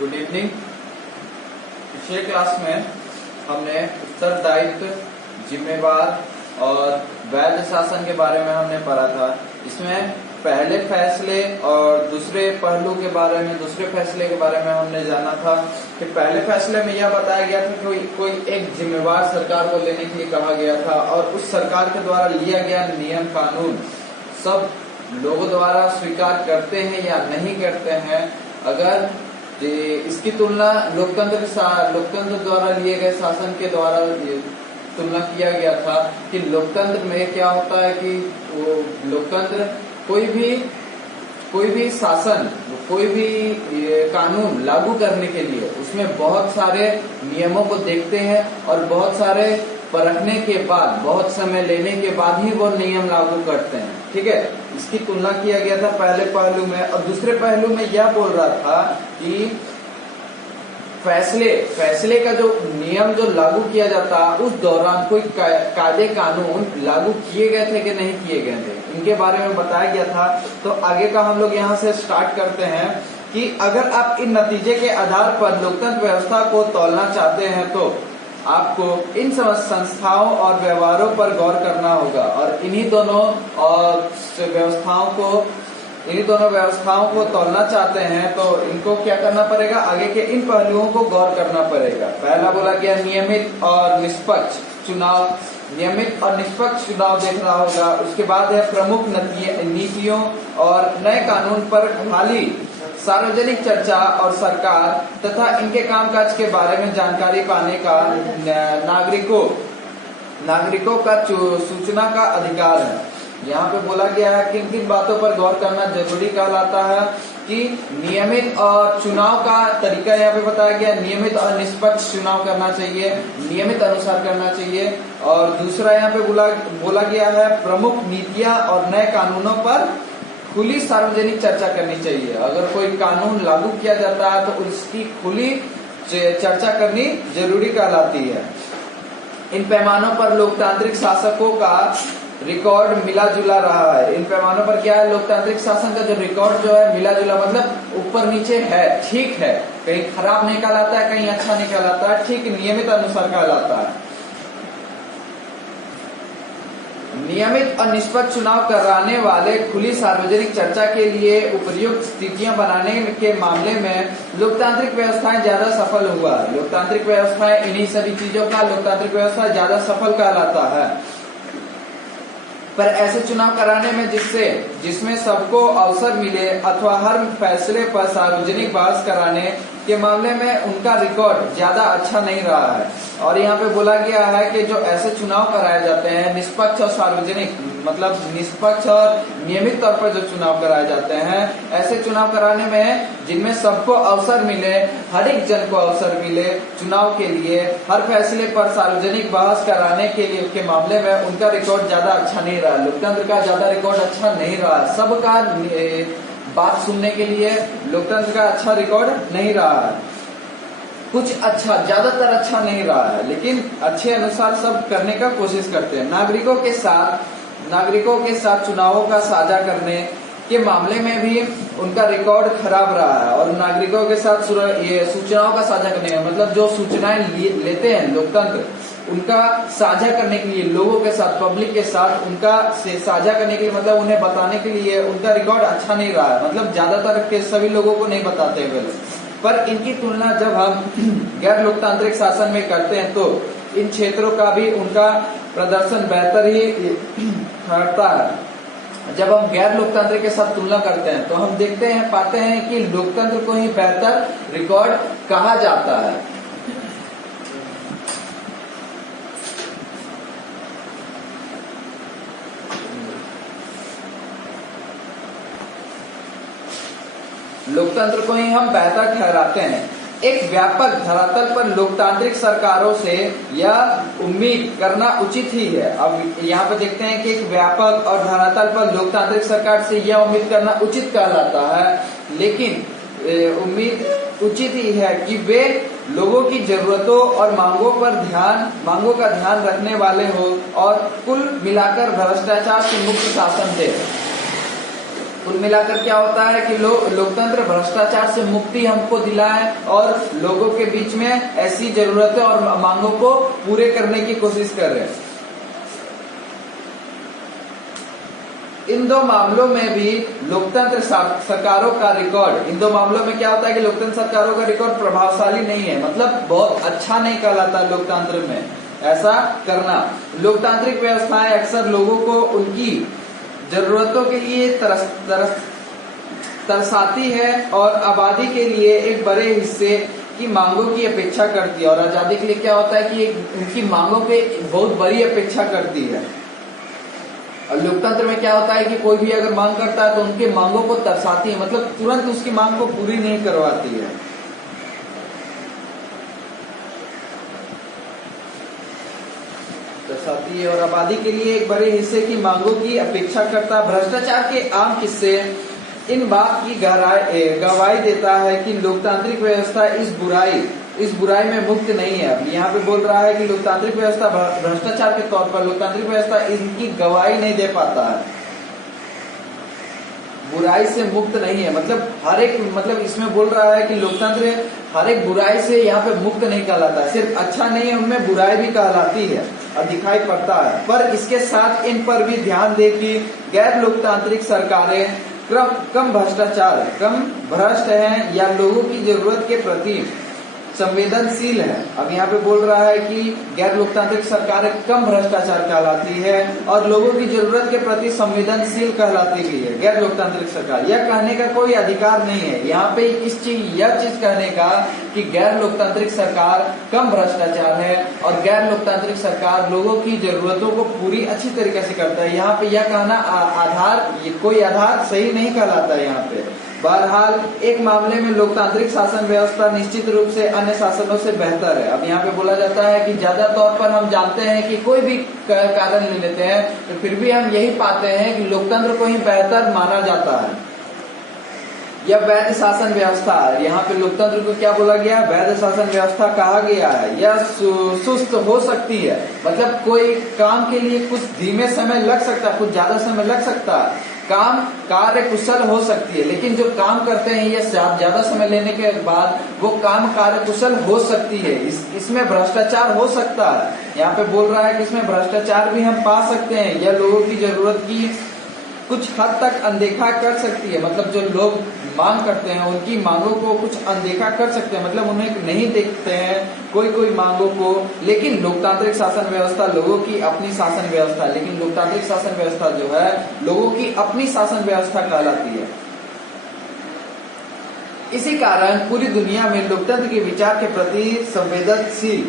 Good evening. पिछले class में हमने उत्तरदायित्व, जिम्मेवार और वैध शासन के बारे में हमने पढ़ा था। इसमें पहले फैसले और दूसरे पहलू के बारे में, दूसरे फैसले के बारे में हमने जाना था कि पहले फैसले में यह बताया गया था कि कोई एक जिम्मेवार सरकार को लेने के लिए कहा गया था और उस सरकार के द्वारा लिया गया नियम कानून सब लोगों द्वारा स्वीकार करते हैं या नहीं करते हैं। अगर इसकी तुलना लोकतंत्र द्वारा लिए गए शासन के द्वारा तुलना किया गया था कि लोकतंत्र में क्या होता है कि वो लोकतंत्र कोई भी शासन, कोई भी कानून लागू करने के लिए उसमें बहुत सारे नियमों को देखते हैं और बहुत सारे परखने के बाद, बहुत समय लेने के बाद ही वो नियम लागू करते हैं। ठीक है, इसकी तुलना किया गया था पहले पहलू में। और दूसरे पहलू में यह बोल रहा था कि फैसले का जो नियम जो लागू किया जाता उस दौरान कोई कायदे कानून लागू किए गए थे कि नहीं किए गए थे, इनके बारे में बताया गया था। तो आगे का हम लोग यहाँ से स्टार्ट करते हैं कि अगर आप इन नतीजे के आधार पर लोकतंत्र व्यवस्था को तौलना चाहते हैं तो आपको इन संस्थाओं और व्यवहारों पर गौर करना होगा और इन्हीं दोनों व्यवस्थाओं को तौलना चाहते हैं तो इनको क्या करना पड़ेगा, आगे के इन पहलुओं को गौर करना पड़ेगा। पहला बोला गया नियमित और निष्पक्ष चुनाव, नियमित और निष्पक्ष चुनाव देखना होगा। उसके बाद है प्रमुख नीतियों और नए कानून पर खाली सार्वजनिक चर्चा और सरकार तथा इनके कामकाज के बारे में जानकारी पाने का नागरिकों का सूचना का अधिकार है। यहाँ पे बोला गया है किन किन बातों पर गौर करना जरूरी कहलाता है कि नियमित और चुनाव का तरीका यहाँ पे बताया गया, नियमित और निष्पक्ष चुनाव करना चाहिए, नियमित अनुसार करना चाहिए। और दूसरा यहाँ पे बोला गया है प्रमुख नीतियां और नए कानूनों पर खुली सार्वजनिक चर्चा करनी चाहिए। अगर कोई कानून लागू किया जाता है तो उसकी खुली चर्चा करनी जरूरी कहलाती है। इन पैमानों पर लोकतांत्रिक शासकों का रिकॉर्ड मिला जुला रहा है। इन पैमानों पर क्या है, लोकतांत्रिक शासन का जो रिकॉर्ड जो है मिला जुला मतलब ऊपर नीचे है, ठीक है, कहीं खराब नहीं कहलाता है, कहीं अच्छा नहीं कहलाता है, ठीक नियमित अनुसार कहलाता है। नियमित और निष्पक्ष चुनाव कराने वाले खुली सार्वजनिक चर्चा के लिए उपयुक्त स्थितियां बनाने के मामले में लोकतांत्रिक व्यवस्थाएं ज्यादा सफल हुआ है। लोकतांत्रिक व्यवस्थाएं इन्हीं सभी चीजों का लोकतांत्रिक व्यवस्था ज्यादा सफल कहलाता है। पर ऐसे चुनाव कराने में जिसमें सबको अवसर मिले अथवा हर फैसले पर सार्वजनिक बहस कराने के मामले में उनका रिकॉर्ड ज्यादा अच्छा नहीं रहा है। और यहाँ पे बोला गया है कि जो ऐसे चुनाव कराए जाते हैं निष्पक्ष और सार्वजनिक, मतलब निष्पक्ष और नियमित तौर पर जो चुनाव कराए जाते हैं, ऐसे चुनाव कराने में जिनमें सबको अवसर मिले, हर एक जन को अवसर मिले चुनाव के लिए, हर फैसले पर सार्वजनिक बहस कराने के लिए के मामले में उनका रिकॉर्ड ज्यादा अच्छा नहीं रहा। लोकतंत्र का ज्यादा रिकॉर्ड अच्छा नहीं रहा। सबका बात सुनने के लिए लोकतंत्र का अच्छा रिकॉर्ड नहीं रहा है। कुछ अच्छा, ज्यादातर अच्छा नहीं रहा है, लेकिन अच्छे अनुसार सब करने का कोशिश करते हैं। नागरिकों के साथ चुनावों का साझा करने के मामले में भी उनका रिकॉर्ड खराब रहा है। और नागरिकों के साथ ये सूचनाओं का साझा करने का मतलब जो सूचनाएं लेते हैं लोकतंत्र, उनका साझा करने के लिए लोगों के साथ, पब्लिक के साथ उनका साझा करने के लिए, मतलब उन्हें बताने के लिए उनका रिकॉर्ड अच्छा नहीं रहा है। मतलब ज्यादातर के सभी लोगों को नहीं बताते हुए। पर इनकी तुलना जब हम गैर लोकतांत्रिक शासन में करते हैं तो इन क्षेत्रों का भी उनका प्रदर्शन बेहतर ही ठहरता है। जब हम गैर लोकतांत्रिक के साथ तुलना करते हैं तो हम पाते हैं कि लोकतंत्र को ही बेहतर रिकॉर्ड कहा जाता है। लोकतंत्र को ही हम बेहतर ठहराते हैं। एक व्यापक धरातल पर लोकतांत्रिक सरकारों से यह उम्मीद करना उचित ही है। अब यहाँ पे देखते हैं कि एक व्यापक और धरातल पर लोकतांत्रिक सरकार से यह उम्मीद करना उचित कहलाता है, लेकिन उम्मीद उचित ही है कि वे लोगों की जरूरतों और मांगों का ध्यान रखने वाले हो और कुल मिलाकर भ्रष्टाचार से मुक्त शासन दे। कुल मिलाकर क्या होता है कि लोकतंत्र भ्रष्टाचार से मुक्ति हमको दिलाए और लोगों के बीच में ऐसी जरूरतें और मांगों को पूरे करने की कोशिश कर रहे हैं। इन दो मामलों में भी लोकतंत्र सरकारों का रिकॉर्ड, इन दो मामलों में क्या होता है कि लोकतंत्र सरकारों का रिकॉर्ड प्रभावशाली नहीं है, मतलब बहुत अच्छा नहीं कहलाता लोकतंत्र में ऐसा करना। लोकतांत्रिक व्यवस्थाएं अक्सर लोगों को उनकी जरूरतों के लिए तरसाती है और आबादी के लिए एक बड़े हिस्से की मांगों की अपेक्षा करती है, और आजादी के लिए क्या होता है कि उनकी मांगों पे बहुत बड़ी अपेक्षा करती है। और लोकतंत्र में क्या होता है कि कोई भी अगर मांग करता है तो उनके मांगों को तरसाती है, मतलब तुरंत उसकी मांग को पूरी नहीं करवाती है। तरसाती है और आबादी के लिए एक बड़े हिस्से की मांगों की अपेक्षा करता है। भ्रष्टाचार के आम किस्से इन बात की गवाही देता है कि लोकतांत्रिक व्यवस्था इस बुराई में मुक्त नहीं है। अब यहाँ पे बोल रहा है कि लोकतांत्रिक व्यवस्था भ्रष्टाचार के तौर पर लोकतांत्रिक व्यवस्था इनकी गवाही नहीं दे पाता है, बुराई से मुक्त नहीं है। मतलब इसमें बोल रहा है कि लोकतंत्र हर एक बुराई से यहाँ पे मुक्त नहीं कहलाता है, सिर्फ अच्छा नहीं है, उनमें बुराई भी कहलाती है और दिखाई पड़ता है। पर इसके साथ इन पर भी ध्यान दे कि गैर लोकतांत्रिक सरकारें कम भ्रष्ट हैं या लोगों की जरूरत के प्रति संवेदनशील है। अब यहाँ पे बोल रहा है कि गैर लोकतांत्रिक सरकारें कम भ्रष्टाचार कहलाती है और लोगों की जरूरत के प्रति संवेदनशील कहलाती भी है गैर लोकतांत्रिक सरकार। यह कहने का कोई अधिकार नहीं है यहाँ पे यह चीज कहने का कि गैर लोकतांत्रिक सरकार कम भ्रष्टाचार है और गैर लोकतांत्रिक सरकार लोगों की जरूरतों को पूरी अच्छी तरीके से करता है। यहाँ पे यह कहना कोई आधार सही नहीं कहलाता है यहाँ पे। बहरहाल एक मामले में लोकतांत्रिक शासन व्यवस्था निश्चित रूप से अन्य शासनों से बेहतर है। अब यहाँ पे बोला जाता है कि ज्यादा तौर पर हम जानते हैं कि कोई भी कारण ले लेते हैं तो फिर भी हम यही पाते हैं कि लोकतंत्र को ही बेहतर माना जाता है। यह वैध शासन व्यवस्था है। यहाँ पे लोकतंत्र को क्या बोला गया? वैध शासन व्यवस्था कहा गया है। यह सुस्त हो सकती है, मतलब कोई काम के लिए कुछ धीमे समय लग सकता है, कुछ ज्यादा समय लग सकता है, कार्य कुशल हो सकती है, लेकिन जो काम करते हैं ये ज्यादा समय लेने के बाद वो काम कार्य कुशल हो सकती है। इसमें भ्रष्टाचार हो सकता है। यहाँ पे बोल रहा है कि इसमें भ्रष्टाचार भी हम पा सकते हैं। यह लोगों की जरूरत की कुछ हद तक अनदेखा कर सकती है, मतलब जो लोग मांग करते हैं उनकी मांगों को कुछ अनदेखा कर सकते हैं, मतलब उन्हें नहीं देखते हैं कोई मांगों को। लेकिन लोकतांत्रिक शासन व्यवस्था लोगों की अपनी शासन व्यवस्था, लेकिन लोकतांत्रिक शासन व्यवस्था जो है लोगों की अपनी शासन व्यवस्था कहलाती है। इसी कारण पूरी दुनिया में लोकतंत्र के विचार के प्रति संवेदनशील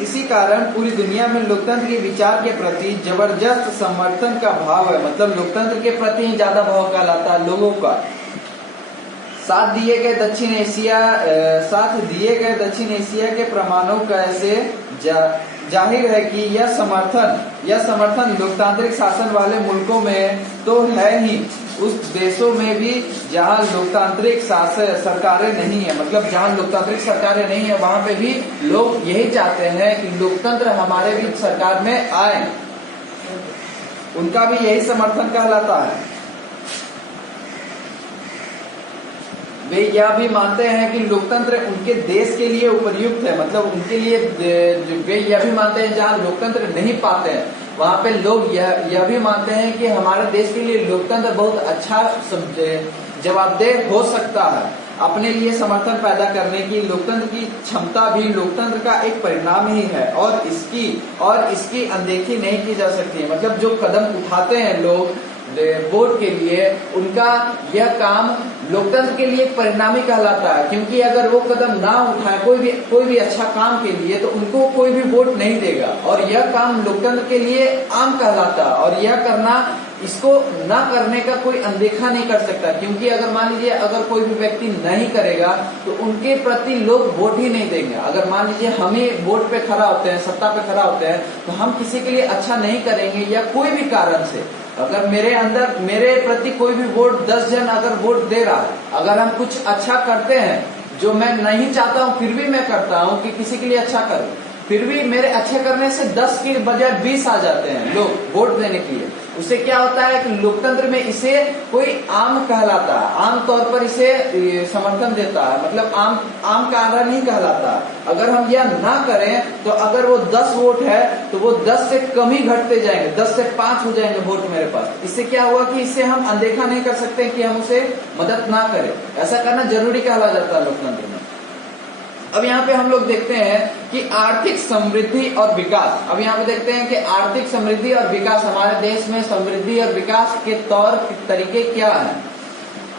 इसी कारण पूरी दुनिया में लोकतंत्र के विचार के प्रति जबरदस्त समर्थन का भाव है, मतलब लोकतंत्र के प्रति ही ज्यादा भाव कहलाता है लोगों का। साथ दिए गए दक्षिण एशिया के प्रमाणों का ऐसे जाहिर है कि यह समर्थन लोकतांत्रिक शासन वाले मुल्कों में तो है ही, उस देशों में भी जहां लोकतांत्रिक सरकारें नहीं है, मतलब जहां लोकतांत्रिक सरकारें नहीं है वहां पे भी लोग यही चाहते हैं कि लोकतंत्र हमारे भी सरकार में आए, उनका भी यही समर्थन कहलाता है। वे यह भी मानते हैं कि लोकतंत्र उनके देश के लिए उपयुक्त है, मतलब उनके लिए वे यह भी मानते हैं जहां लोकतंत्र नहीं पाते हैं वहां पे लोग यह भी मानते हैं कि हमारे देश के लिए लोकतंत्र बहुत अच्छा जवाबदेह हो सकता है। अपने लिए समर्थन पैदा करने की लोकतंत्र की क्षमता भी लोकतंत्र का एक परिणाम ही है और इसकी अनदेखी नहीं की जा सकती है। मतलब जो कदम उठाते हैं लोग वोट के लिए, उनका यह काम लोकतंत्र के लिए एक परिणामी कहलाता है, क्योंकि अगर वो कदम ना उठाए कोई भी अच्छा काम के लिए तो उनको कोई भी वोट नहीं देगा और यह काम लोकतंत्र के लिए आम कहलाता है और यह करना, इसको ना करने का कोई अनदेखा नहीं कर सकता, क्योंकि अगर मान लीजिए अगर कोई भी व्यक्ति नहीं करेगा तो उनके प्रति लोग वोट ही नहीं देंगे। अगर मान लीजिए हम ही वोट पे खड़ा होते हैं, सत्ता पे खड़ा होते हैं, तो हम किसी के लिए अच्छा नहीं करेंगे या कोई भी कारण से अगर मेरे प्रति कोई भी वोट 10 जन अगर वोट दे रहा है, अगर हम कुछ अच्छा करते हैं जो मैं नहीं चाहता हूँ फिर भी मैं करता हूँ कि किसी के लिए अच्छा करूँ, फिर भी मेरे अच्छे करने से 10 की बजाय 20 आ जाते हैं लोग वोट देने के लिए, उससे क्या होता है कि लोकतंत्र में इसे कोई आम कहलाता है, आम तौर पर इसे समर्थन देता है, मतलब आम कारण नहीं कहलाता। अगर हम यह ना करें तो अगर वो 10 वोट है तो वो 10 से कम ही घटते जाएंगे, 10 से 5 हो जाएंगे वोट मेरे पास। इससे क्या हुआ कि इससे हम अनदेखा नहीं कर सकते कि हम उसे मदद ना करें। ऐसा करना जरूरी कहला जाता है लोकतंत्र में। अब यहाँ पे हम लोग देखते हैं कि आर्थिक समृद्धि और विकास। अब यहाँ पे देखते हैं कि आर्थिक समृद्धि और विकास, हमारे देश में समृद्धि और विकास के तौर तरीके क्या हैं।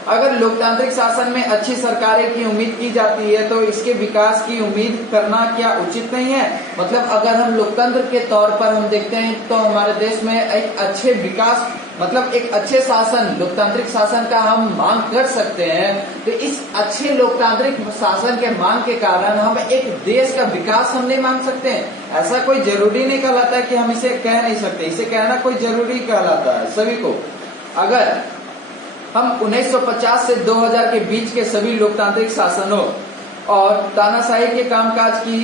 अगर लोकतांत्रिक शासन में अच्छी सरकारें की उम्मीद की जाती है तो इसके विकास की उम्मीद करना क्या उचित नहीं है? मतलब अगर हम लोकतंत्र के तौर पर हम देखते हैं तो हमारे देश में एक अच्छे विकास, मतलब एक अच्छे शासन, लोकतांत्रिक शासन का हम मांग कर सकते हैं। तो इस अच्छे लोकतांत्रिक शासन के मांग के कारण हम एक देश का विकास हम नहीं मांग सकते हैं। ऐसा कोई जरूरी नहीं कहलाता है कि हम इसे कह नहीं सकते, इसे कहना कोई जरूरी कहलाता है सभी को। अगर हम 1950 से 2000 के बीच के सभी लोकतांत्रिक शासनों और तानाशाही के कामकाज की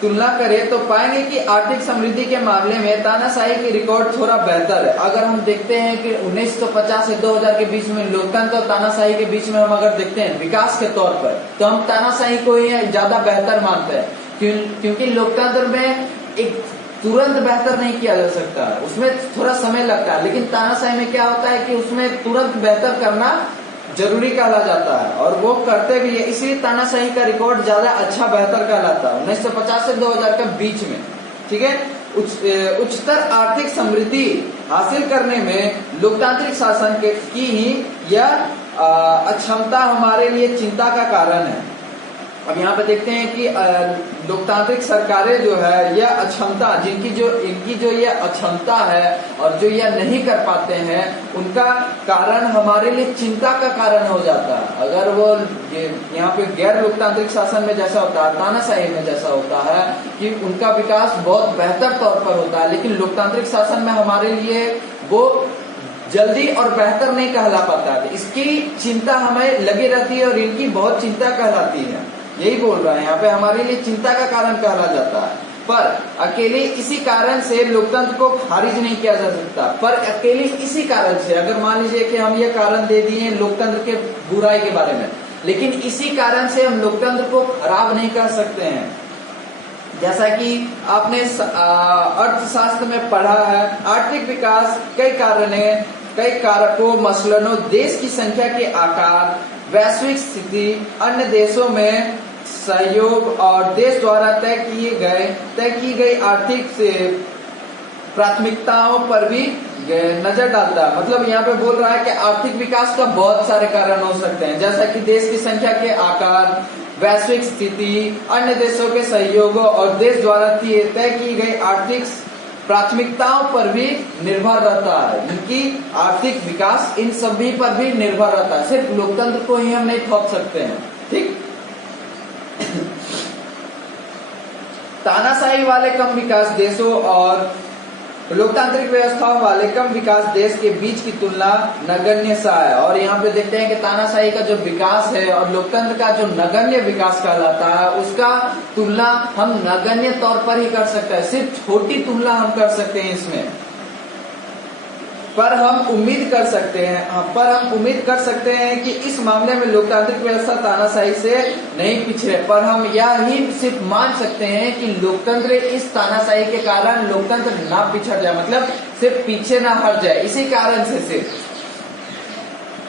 तुलना करें तो पाएंगे कि आर्थिक समृद्धि के मामले में तानाशाही की रिकॉर्ड थोड़ा बेहतर है। अगर हम देखते हैं कि 1950 से 2000 के बीच में लोकतंत्र और तानाशाही के बीच में हम अगर देखते हैं विकास के तौर पर, तो हम तानाशाही को ही ज्यादा बेहतर मानते हैं, क्योंकि लोकतंत्र में एक तुरंत बेहतर नहीं किया जा सकता, उसमें थोड़ा समय लगता है। लेकिन तानाशाही में क्या होता है कि उसमें तुरंत बेहतर करना जरूरी कहला जाता है और वो करते भी है, इसलिए तानाशाही का रिकॉर्ड ज्यादा अच्छा बेहतर कहलाता है 1950 से 2000 के बीच में। ठीक है, उच्चतर आर्थिक समृद्धि हासिल करने में लोकतांत्रिक शासन की ही यह अक्षमता हमारे लिए चिंता का कारण है। अब यहाँ पे देखते हैं कि लोकतांत्रिक सरकारें जो है यह अक्षमता, इनकी जो ये अक्षमता है और जो यह नहीं कर पाते हैं, उनका कारण हमारे लिए चिंता का कारण हो जाता है। अगर वो यहाँ पे गैर लोकतांत्रिक शासन में जैसा होता है, तानाशाही में जैसा होता है कि उनका विकास बहुत बेहतर तौर पर होता है, लेकिन लोकतांत्रिक शासन में हमारे लिए वो जल्दी और बेहतर नहीं कहला पाता है। इसकी चिंता हमें लगी रहती है और इनकी बहुत चिंता कहलाती है। यही बोल रहा है यहाँ पे, हमारे लिए चिंता का कारण कहला जाता है। पर अकेले इसी कारण से लोकतंत्र को खारिज नहीं किया जा सकता। पर अकेले इसी कारण से, अगर मान लीजिए कि हम ये कारण दे दिए लोकतंत्र के बुराई के बारे में, लेकिन इसी कारण से हम लोकतंत्र को खराब नहीं कर सकते हैं। जैसा कि आपने अर्थशास्त्र में पढ़ा है, आर्थिक विकास कई कारकों मसलनों देश की संख्या के आकार, वैश्विक स्थिति, अन्य देशों में सहयोग और देश द्वारा तय की गई आर्थिक से प्राथमिकताओं पर भी नजर डालता है। मतलब यहाँ पे बोल रहा है कि आर्थिक विकास का बहुत सारे कारण हो सकते हैं, जैसा कि देश की संख्या के आकार, वैश्विक स्थिति, अन्य देशों के सहयोगों और देश द्वारा तय की गई आर्थिक प्राथमिकताओं पर भी निर्भर रहता है। इनकी आर्थिक विकास इन सभी पर भी निर्भर रहता है, सिर्फ लोकतंत्र को ही हम नहीं थोप सकते हैं। ठीक, तानाशाही वाले कम विकास देशों और लोकतांत्रिक व्यवस्थाओं वाले कम विकास देश के बीच की तुलना नगण्य सा है। और यहाँ पे देखते हैं कि तानाशाही का जो विकास है और लोकतंत्र का जो नगण्य विकास कहलाता है, उसका तुलना हम नगण्य तौर पर ही कर सकते हैं, सिर्फ छोटी तुलना हम कर सकते हैं इसमें। पर हम उम्मीद कर सकते हैं कि इस मामले में लोकतांत्रिक व्यवस्था तानाशाही से नहीं पिछड़े। पर हम यह ही सिर्फ मान सकते हैं कि लोकतंत्र इस तानाशाही के कारण लोकतंत्र ना पिछड़ जाए, मतलब सिर्फ पीछे ना हट जाए। इसी कारण से सिर्फ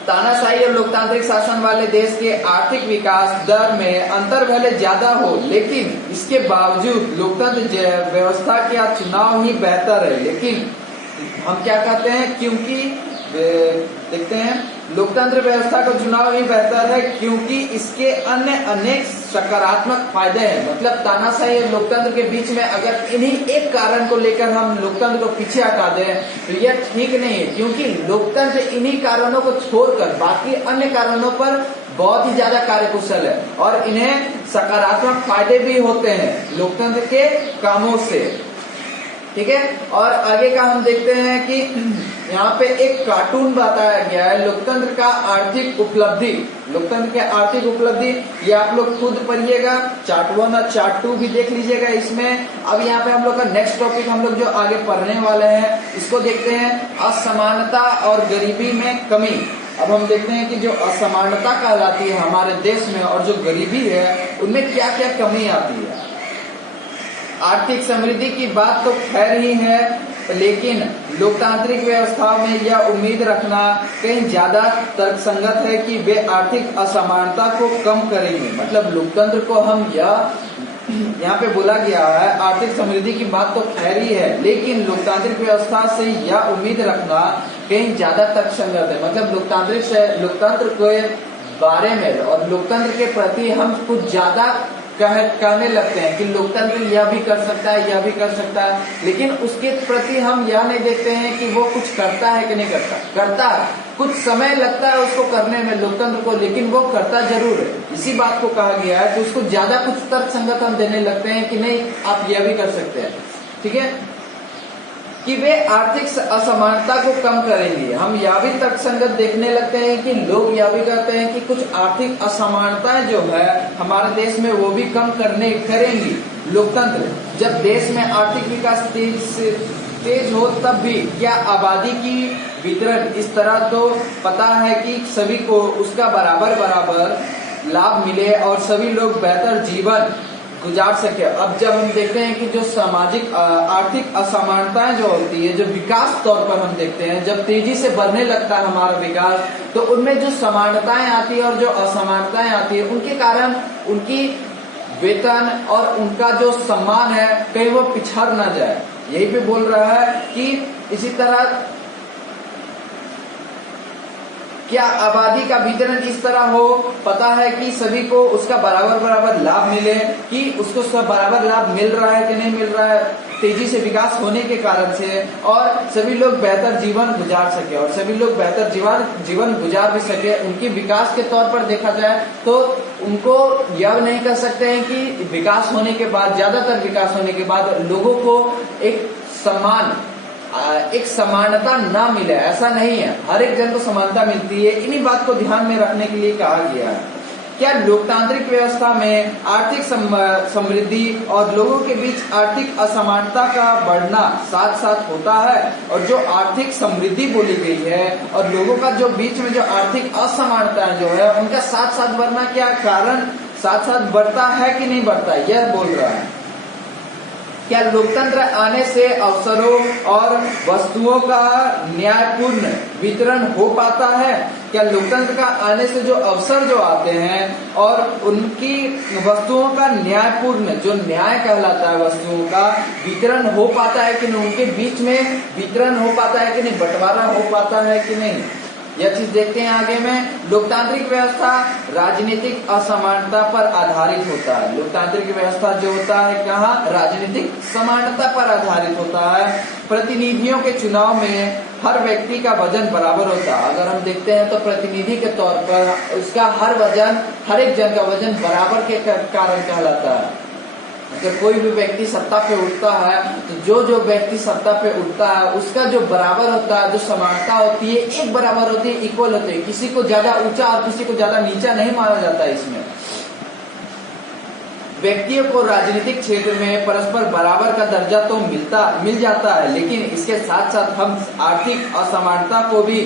तानाशाही और लोकतांत्रिक शासन वाले देश के आर्थिक विकास दर में अंतर भले ज्यादा हो, लेकिन इसके बावजूद लोकतंत्र व्यवस्था का चुनाव ही बेहतर है। लेकिन हम क्या कहते हैं, क्योंकि देखते हैं लोकतंत्र व्यवस्था का चुनाव ही बेहतर है क्योंकि इसके अन्य अनेक सकारात्मक फायदे हैं। मतलब तानाशाही और लोकतंत्र के बीच में अगर इन्हीं एक कारण को लेकर हम लोकतंत्र को पीछे हटा दें तो यह ठीक नहीं है, क्योंकि लोकतंत्र इन्हीं कारणों को छोड़कर बाकी अन्य कारणों पर बहुत ही ज्यादा कार्यकुशल है और इन्हें सकारात्मक फायदे भी होते हैं लोकतंत्र के कामों से। ठीक है। और आगे का हम देखते हैं कि यहाँ पे एक कार्टून बताया गया है, लोकतंत्र का आर्थिक उपलब्धि। लोकतंत्र के आर्थिक उपलब्धि ये आप लोग खुद पढ़िएगा, चार्ट 1 और चार्ट 2 भी देख लीजिएगा इसमें। अब यहाँ पे हम लोग का नेक्स्ट टॉपिक हम लोग जो आगे पढ़ने वाले हैं इसको देखते हैं, असमानता और गरीबी में कमी। अब हम देखते हैं कि जो असमानता कहलाती है हमारे देश में और जो गरीबी है उनमें क्या क्या कमी आती है। आर्थिक समृद्धि की बात तो खैर ही है, लेकिन लोकतांत्रिक व्यवस्था में यह उम्मीद रखना कहीं ज्यादा तर्कसंगत है कि वे आर्थिक असमानता को कम करेंगे। मतलब लोकतंत्र को हम यहाँ पे बोला गया है आर्थिक समृद्धि की बात तो खैर ही है, लेकिन लोकतांत्रिक व्यवस्था से यह उम्मीद रखना कहीं ज्यादा तर्कसंगत है। मतलब लोकतंत्र के बारे में और लोकतंत्र के प्रति हम कुछ ज्यादा कहने लगते हैं कि लोकतंत्र यह भी कर सकता है, यह भी कर सकता है, लेकिन उसके प्रति हम यह नहीं देखते हैं कि वो कुछ करता है कि नहीं करता। करता है, कुछ समय लगता है उसको करने में लोकतंत्र को, लेकिन वो करता जरूर है। इसी बात को कहा गया है कि उसको ज्यादा कुछ तर्कसंगत हम देने लगते हैं कि नहीं आप यह भी कर सकते हैं, ठीक है, कि वे आर्थिक असमानता को कम करेंगे। हम यह भी तर्कसंगत देखने लगते हैं कि लोग यह भी कहते हैं कि कुछ आर्थिक असमानताएं जो है हमारे देश में वो भी कम करेंगी लोकतंत्र। जब देश में आर्थिक विकास तेज हो तब भी क्या आबादी की वितरण इस तरह तो पता है कि सभी को उसका बराबर लाभ मिले और सभी लोग बेहतर जीवन गुजार सके। अब जब हम देखते हैं कि जो सामाजिक आर्थिक असमानताएं जो होती है, जो विकास तौर पर हम देखते हैं, जब तेजी से बढ़ने लगता है हमारा विकास, तो उनमें जो समानताएं आती है और जो असमानताएं आती है उनके कारण उनकी वेतन और उनका जो सम्मान है कहीं वो पिछड़ ना जाए। यही पे बोल रहा है कि इसी तरह क्या आबादी का वितरण इस तरह हो, पता है कि सभी को उसका बराबर लाभ मिले, कि उसको सब बराबर लाभ मिल रहा है कि नहीं मिल रहा है तेजी से विकास होने के कारण से, और सभी लोग बेहतर जीवन गुजार सके और सभी लोग बेहतर जीवन गुजार भी सके। उनकी विकास के तौर पर देखा जाए तो उनको यह नहीं कह सकते हैं कि विकास होने के बाद, ज्यादातर विकास होने के बाद लोगों को एक सम्मान, एक समानता ना मिले, ऐसा नहीं है। हर एक जन को समानता मिलती है। इन्हीं बात को ध्यान में रखने के लिए कहा गया है। क्या लोकतांत्रिक व्यवस्था में आर्थिक समृद्धि और लोगों के बीच आर्थिक असमानता का बढ़ना साथ साथ होता है? और जो आर्थिक समृद्धि बोली गई है और लोगों का जो बीच में जो आर्थिक असमानता जो है उनका साथ साथ बढ़ना, क्या कारण साथ साथ बढ़ता है कि नहीं बढ़ता, यह बोल रहा है। क्या लोकतंत्र आने से अवसरों और वस्तुओं का न्यायपूर्ण वितरण हो पाता है? क्या लोकतंत्र का आने से जो अवसर जो आते हैं और उनकी वस्तुओं का न्यायपूर्ण, जो न्याय कहलाता है वस्तुओं का, वितरण हो पाता है कि नहीं, उनके बीच में वितरण हो पाता है कि नहीं, बंटवारा हो पाता है कि नहीं, यह चीज देखते हैं आगे में। लोकतांत्रिक व्यवस्था राजनीतिक असमानता पर आधारित होता है। लोकतांत्रिक व्यवस्था जो होता है कहाँ, राजनीतिक समानता पर आधारित होता है। प्रतिनिधियों के चुनाव में हर व्यक्ति का वजन बराबर होता है। अगर हम देखते हैं तो प्रतिनिधि के तौर पर उसका हर एक जन का वजन बराबर के कारण कहलाता है। अगर कोई भी व्यक्ति सत्ता पे उठता है तो जो व्यक्ति सत्ता पे उठता है उसका जो बराबर होता है, जो समानता होती है, एक बराबर होती है, इक्वल होती है। किसी को ज्यादा ऊंचा और किसी को ज्यादा नीचा नहीं माना जाता है। इसमें व्यक्तियों को राजनीतिक क्षेत्र में परस्पर बराबर का दर्जा तो मिल जाता है, लेकिन इसके साथ साथ हम आर्थिक असमानता को भी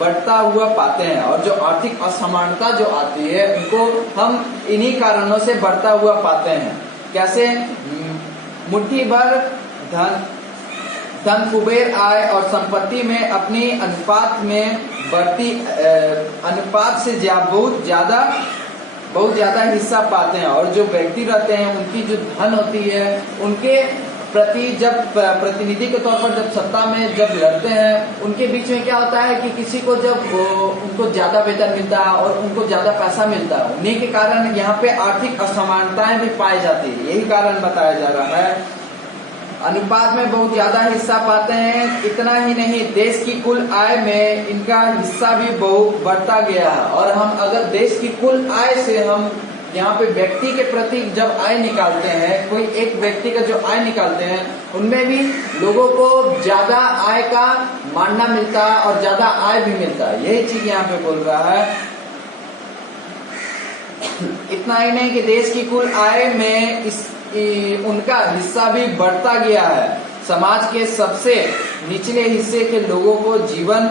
बढ़ता हुआ पाते हैं। और जो आर्थिक असमानता जो आती है उनको हम इन्हीं कारणों से बढ़ता हुआ पाते हैं। कैसे? मुट्ठी भर धन कुबेर आय और संपत्ति में अपनी अनुपात में बढ़ती अनुपात से बहुत ज्यादा हिस्सा पाते हैं। और जो व्यक्ति रहते हैं उनकी जो धन होती है उनके प्रति जब प्रतिनिधि के तौर पर जब सत्ता में जब लड़ते हैं उनके बीच में क्या होता है कि किसी को जब उनको ज्यादा वेतन मिलता है और उनको ज्यादा पैसा मिलता है, उन्हीं के कारण यहाँ पे आर्थिक असमानताएं भी पाई जाती है। यही कारण बताया जा रहा है। अनुपात में बहुत ज्यादा हिस्सा पाते हैं। इतना ही नहीं, देश की कुल आय में इनका हिस्सा भी बहुत बढ़ता गया है। और हम अगर देश की कुल आय से हम यहाँ पे व्यक्ति के प्रति जब आय निकालते हैं, कोई एक व्यक्ति का जो आय निकालते हैं, उनमें भी लोगों को ज्यादा आय का मानना मिलता है और ज्यादा आय भी मिलता है। यही चीज यहाँ पे बोल रहा है। इतना ही नहीं कि देश की कुल आय में उनका हिस्सा भी बढ़ता गया है। समाज के सबसे निचले हिस्से के लोगों को जीवन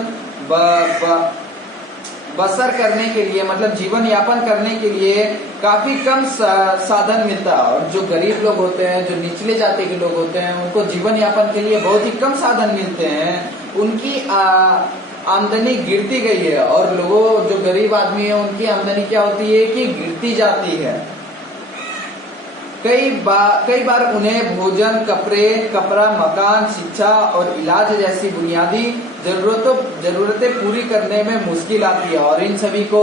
बसर करने के लिए, मतलब जीवन यापन करने के लिए काफी कम साधन मिलता है। और जो गरीब लोग होते हैं, जो निचले जाति के लोग होते हैं, उनको जीवन यापन के लिए बहुत ही कम साधन मिलते हैं। उनकी आमदनी गिरती गई है और लोगों जो गरीब आदमी है उनकी आमदनी क्या होती है कि गिरती जाती है। कई बार उन्हें भोजन, कपड़ा, मकान, शिक्षा और इलाज जैसी बुनियादी जरूरतें पूरी करने में मुश्किल आती है। और इन सभी को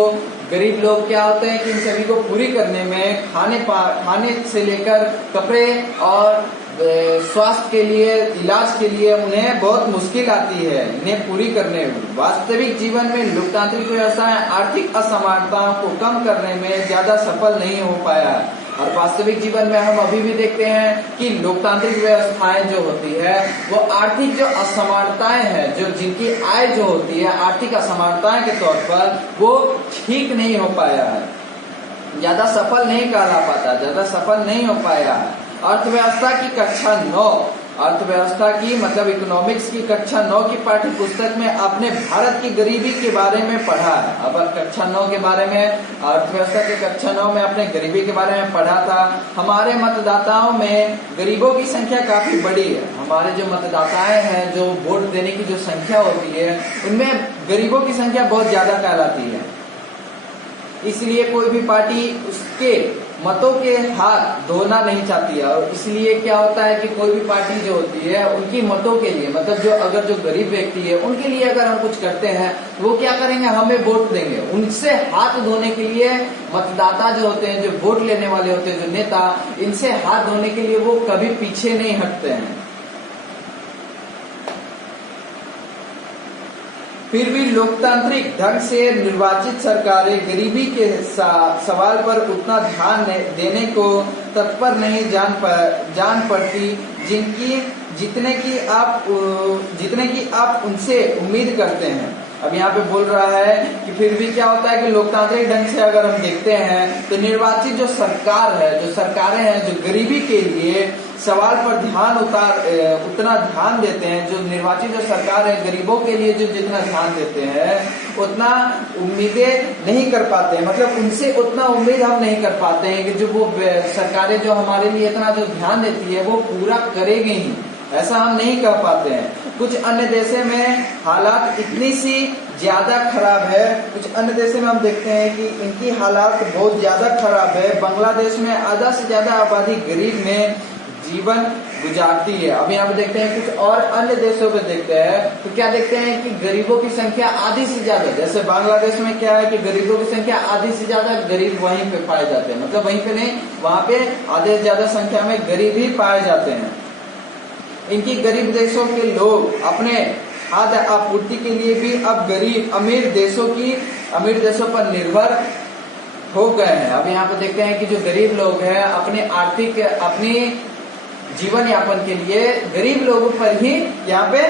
गरीब लोग क्या होते हैं कि इन सभी को पूरी करने में खाने से लेकर कपड़े और स्वास्थ्य के लिए, इलाज के लिए उन्हें बहुत मुश्किल आती है इन्हें पूरी करने में। वास्तविक जीवन में लोकतांत्रिक व्यवस्थाएं आर्थिक असमानताओं को कम करने में ज्यादा सफल नहीं हो पाया है। और वास्तविक जीवन में हम अभी भी देखते हैं कि लोकतांत्रिक व्यवस्थाएं जो होती है वो आर्थिक जो असमानताएं हैं, जो जिनकी आय जो होती है आर्थिक असमानताएं के तौर पर, वो ठीक नहीं हो पाया है, ज्यादा सफल नहीं कहला पाता, ज्यादा सफल नहीं हो पाया है। अर्थव्यवस्था की कक्षा 9, अर्थव्यवस्था की मतलब इकोनॉमिक्स की कक्षा 9 की पाठ्य पुस्तक में आपने भारत की गरीबी के बारे में पढ़ा है। अब कक्षा 9 के बारे में, अर्थव्यवस्था के कक्षा 9 में आपने गरीबी के बारे में पढ़ा था। हमारे मतदाताओं में गरीबों की संख्या काफी बड़ी है। हमारे जो मतदाताएं हैं, जो वोट देने की जो संख्या होती है, उनमें गरीबों की संख्या बहुत ज्यादा कहलाती है। इसलिए कोई भी पार्टी उसके मतों के हाथ धोना नहीं चाहती है। और इसलिए क्या होता है कि कोई भी पार्टी जो होती है उनकी मतों के लिए, मतलब जो गरीब व्यक्ति है उनके लिए अगर हम कुछ करते हैं तो वो क्या करेंगे, हमें वोट देंगे। उनसे हाथ धोने के लिए मतदाता जो होते हैं, जो वोट लेने वाले होते हैं, जो नेता, इनसे हाथ धोने के लिए वो कभी पीछे नहीं हटते हैं। फिर भी लोकतांत्रिक ढंग से निर्वाचित सरकारें गरीबी के सवाल पर उतना ध्यान देने को तत्पर नहीं जान पड़ती जितने की आप उनसे उम्मीद करते हैं। अब यहाँ पे बोल रहा है कि फिर भी क्या होता है कि लोकतांत्रिक ढंग से अगर हम देखते हैं तो निर्वाचित जो सरकार है, जो सरकारें हैं, जो गरीबी के लिए सवाल पर उतना ध्यान देते हैं, जो निर्वाचित जो सरकार है गरीबों के लिए जो जितना ध्यान देते हैं उतना उम्मीदें नहीं कर पाते हैं। मतलब उनसे उतना उम्मीद हम नहीं कर पाते हैं कि जो वो सरकारें जो हमारे लिए इतना जो ध्यान देती है वो पूरा करेगी ही, ऐसा हम नहीं कह पाते हैं। कुछ अन्य देशों में हालात इतनी सी ज्यादा खराब है, कुछ अन्य देशों में हम देखते हैं कि इनकी हालात बहुत ज्यादा खराब है। बांग्लादेश में आधा से ज्यादा आबादी गरीब में जीवन गुजारती है। अब यहाँ पे देखते हैं कुछ और अन्य देशों पे देखते हैं तो क्या देखते हैं कि गरीबों की संख्या आधी से ज्यादा, जैसे बांग्लादेश में क्या है कि गरीबों की संख्या आधी से ज्यादा गरीब वहीं पे पाए जाते हैं। मतलब वहीं पे नहीं, वहां पे आधे से ज्यादा संख्या में गरीब ही पाए जाते हैं। इनकी गरीब देशों के लोग अपने खाद्य आपूर्ति के लिए भी अब अमीर देशों पर निर्भर हो गए हैं। अब यहाँ पे देखते हैं कि जो गरीब लोग हैं अपनी जीवन यापन के लिए गरीब लोगों पर ही यहाँ पे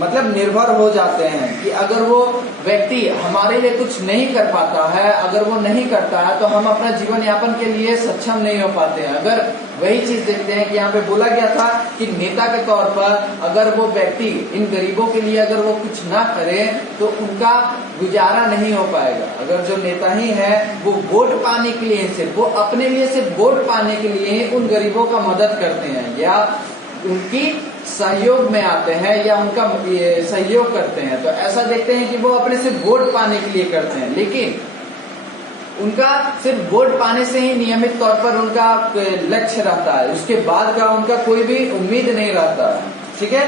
मतलब निर्भर हो जाते हैं कि अगर वो व्यक्ति हमारे लिए कुछ नहीं कर पाता है, अगर वो नहीं करता है तो हम अपना जीवन यापन के लिए सक्षम नहीं हो पाते हैं। अगर वही चीज देखते हैं कि यहाँ पे बोला गया था कि नेता के तौर पर अगर वो व्यक्ति इन गरीबों के लिए अगर वो कुछ ना करे तो उनका गुजारा नहीं हो पाएगा। अगर जो नेता ही है वो वोट पाने के लिए सिर्फ, वो अपने लिए सिर्फ वोट पाने के लिए ही उन गरीबों का मदद करते हैं या उनकी सहयोग में आते हैं या उनका सहयोग करते हैं, तो ऐसा देखते हैं कि वो अपने सिर्फ वोट पाने के लिए करते हैं। लेकिन उनका सिर्फ वोट पाने से ही नियमित तौर पर उनका लक्ष्य रहता है, उसके बाद का उनका कोई भी उम्मीद नहीं रहता है। ठीक है,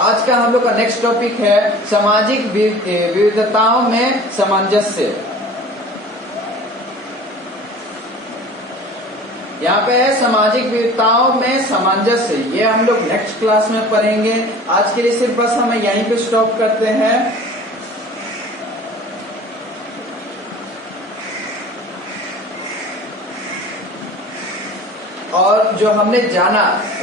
आज का हम लोग का नेक्स्ट टॉपिक है सामाजिक विविधताओं में सामंजस्य। यहाँ पे है सामाजिक विविधताओं में सामंजस्य, ये हम लोग नेक्स्ट क्लास में पढ़ेंगे। आज के लिए सिर्फ बस हम यहीं पे स्टॉप करते हैं। और जो हमने जाना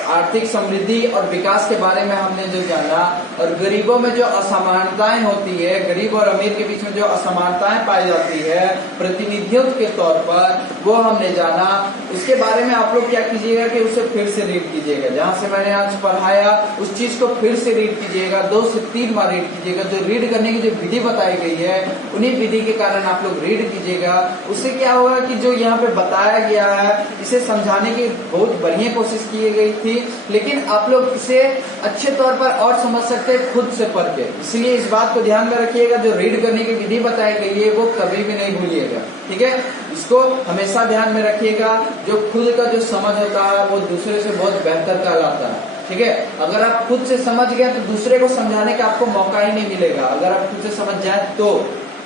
आर्थिक समृद्धि और विकास के बारे में हमने जो जाना, और गरीबों में जो असमानताएं होती है, गरीब और अमीर के बीच में जो असमानताएं पाई जाती है प्रतिनिधित्व के तौर पर, वो हमने जाना। उसके बारे में आप लोग क्या कीजिएगा कि उसे फिर से रीड कीजिएगा। जहां से मैंने आज पढ़ाया उस चीज को फिर से रीड कीजिएगा, 2 से 3 बार रीड कीजिएगा। जो रीड करने की जो विधि बताई गई है उन्हीं विधि के कारण आप लोग रीड कीजिएगा। उससे क्या होगा कि जो यहाँ पे बताया गया है इसे समझाने की बहुत बढ़िया कोशिश की गई थी, लेकिन आप लोग इसे अच्छे तौर पर और समझ सकते हैं खुद से पढ़ के। इसलिए इस बात को ध्यान में रखिएगा, जो रीड करने की विधि बताई गई है वो कभी भी नहीं भूलिएगा, ठीक है। इसको हमेशा ध्यान में रखिएगा। जो खुद का जो समझ होता है वो दूसरे से बहुत बेहतर कहलाता है, ठीक है। अगर आप खुद से समझ गए तो दूसरे को समझाने का आपको मौका ही नहीं मिलेगा, अगर आप खुद से समझ जाए तो,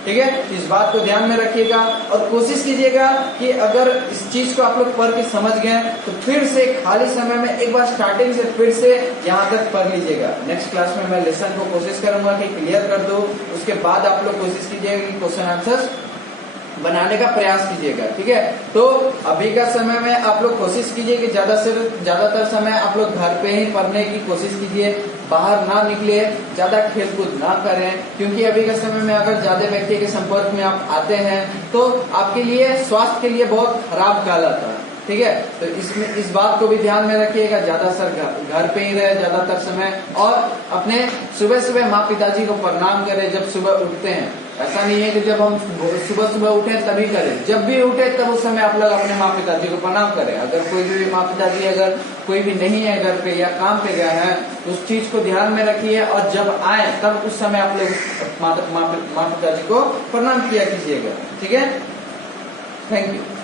ठीक है। इस बात को ध्यान में रखिएगा और कोशिश कीजिएगा कि अगर इस चीज को आप लोग पढ़ के समझ गए तो फिर से खाली समय में एक बार स्टार्टिंग से फिर से यहाँ तक पढ़ लीजिएगा। नेक्स्ट क्लास में मैं लेसन को कोशिश करूंगा कि क्लियर कर दूं, उसके बाद आप लोग कोशिश कीजिएगा कि क्वेश्चन आंसर बनाने का प्रयास कीजिएगा, ठीक है। तो अभी का समय में आप लोग कोशिश कीजिए कि ज्यादातर समय आप लोग घर पे ही पढ़ने की कोशिश कीजिए, बाहर ना निकले, ज्यादा खेलकूद ना करें, क्योंकि अभी के समय में अगर ज्यादा व्यक्ति के संपर्क में आप आते हैं तो आपके लिए स्वास्थ्य के लिए बहुत खराब कहलाता है, ठीक है। तो इसमें इस बात को भी ध्यान में रखिएगा, ज्यादातर घर पे ही रहे ज्यादातर समय, और अपने सुबह सुबह माँ पिताजी को प्रणाम करें जब सुबह उठते हैं। ऐसा नहीं है कि जब हम सुबह सुबह उठे तभी करें, जब भी उठे तब उस समय आप लोग अपने माँ पिताजी को प्रणाम करें। अगर कोई भी माँ पिताजी अगर कोई भी नहीं है घर पे या काम पे गया है तो उस चीज को ध्यान में रखिए, और जब आए तब उस समय आप लोग माँ पिताजी को प्रणाम किया कीजिएगा, ठीक है। Thank you.